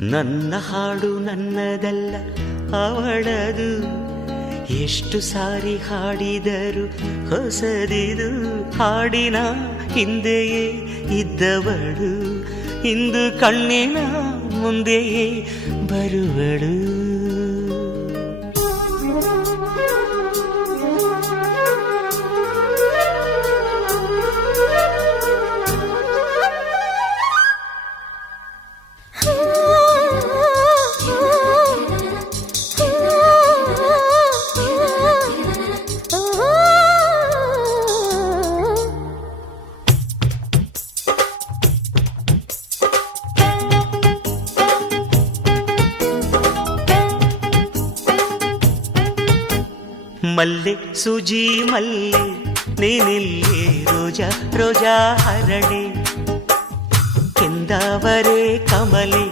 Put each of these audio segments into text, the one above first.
ನನ್ನ ಹಾಡು ನನ್ನದಲ್ಲ, ಅವಳದು. ಎಷ್ಟು ಸಾರಿ ಹಾಡಿದರು ಹೊಸದಿದು. ಹಾಡಿನ ಹಿಂದೆಯೇ ಇದ್ದವಳು. ಇಂದು ಕಣ್ಣಿನ ಮುಂದೆಯೇ ಬರುವಳು. ಮಲ್ಲೆ ಸುಜಿ ಮಲ್ಲೆ ನೀನಿಲ್ಲಿ ರೋಜಾ ರೋಜಾ ಹರಳೆ ಕೆಂದಾವರೆ ಕಮಲೆ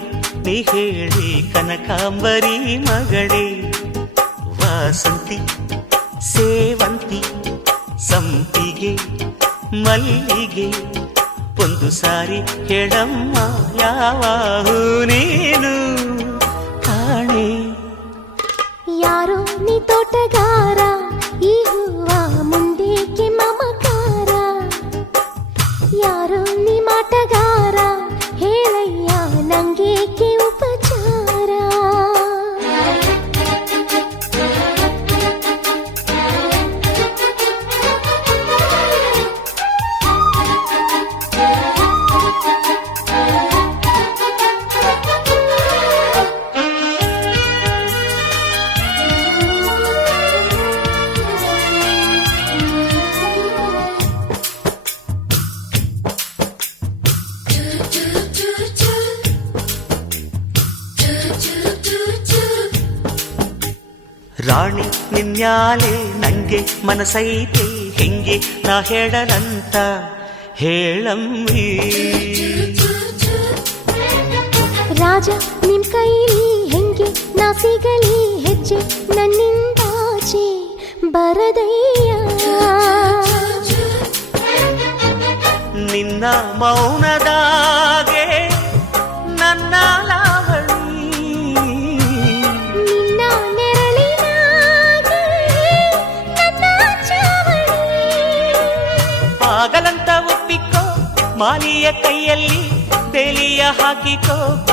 ನೀ ಹೇಳಿ ಕನಕಾಂಬರಿ ಮಗಳೇ ವಾಸಂತಿ ಸೇವಂತಿ ಸಂಪಿಗೆ ಮಲ್ಲಿಗೆ ಒಂದು ಸಾರಿ ಹೇಳಮ್ಮ ಯಾವ ಹೂ ನೀನು ಕಾಣೆ ಯಾರೋ ನೀ ತೋಟಗಾರ ರಾಣಿ ನಿನ್ಯಾಲೆ ನಂಗೆ ಮನಸೈತೆ ಹೆಂಗೆ ನಾ ಹೇಳನಂತ ಹೇಳಮ್ಮಿ ರಾಜ ನಿಮ್ ಕೈಲಿ ಹೆಂಗೆ ನಾ ಸಿಗಲಿ ಹೆಜ್ಜೆ ನನ್ನಿಂದಾಚೆ ಬರದಯ್ಯ ನಿನ್ನ ಮೌನದಾಗೆ ಮಾಲಿಯ ಕೈಯಲ್ಲಿ ಬೆಲಿಯ ಹಾಕಿಕೋಪ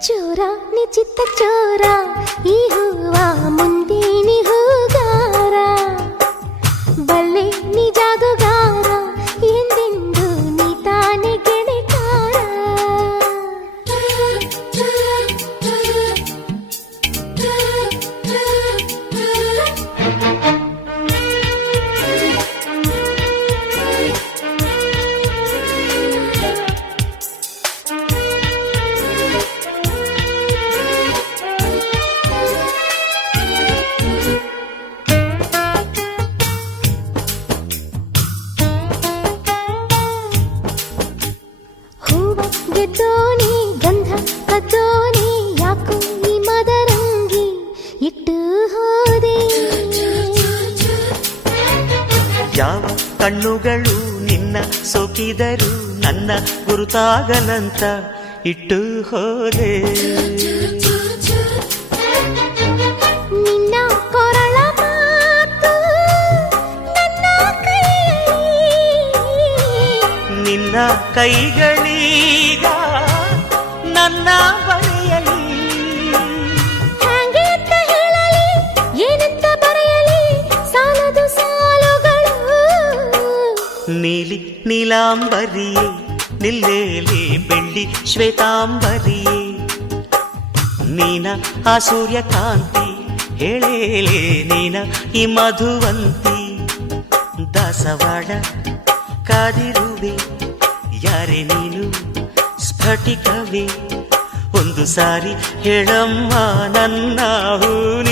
ಚೋರ ನಿಚಿತ್ತ ಚೋರ ಈ ಹೂವ ಮುಂದೆ ನಿ ಹೂಗಾರ. ಬಲ್ಲೆ ನಿ ಯಾವ ಕಣ್ಣುಗಳು ನಿನ್ನ ಸೋಕಿದರು ನನ್ನ ಗುರುತಾಗಲಂತ ಇಟ್ಟು ಹೋದೆ. ನಿನ್ನ ಕೈಗಳೀಗ ನನ್ನ ನೀಲಿ ನೀಲಾಂಬರಿಯೇ ನಿಲ್ಲೇಲಿ ಬೆಳ್ಳಿ ಶ್ವೇತಾಂಬರಿಯೇ ನೀನ ಆ ಸೂರ್ಯಕಾಂತಿ ಹೇಳೇಲೆ ನೀನ ಈ ಮಧುವಂತಿ ದಾಸವಾಡ ಕಾದಿರುವೆ ಯಾರೇ ನೀನು ಸ್ಫಟಿಕವೇ ಒಂದು ಸಾರಿ ಹೇಳಮ್ಮ ನನ್ನ ಹೂ ನೀನು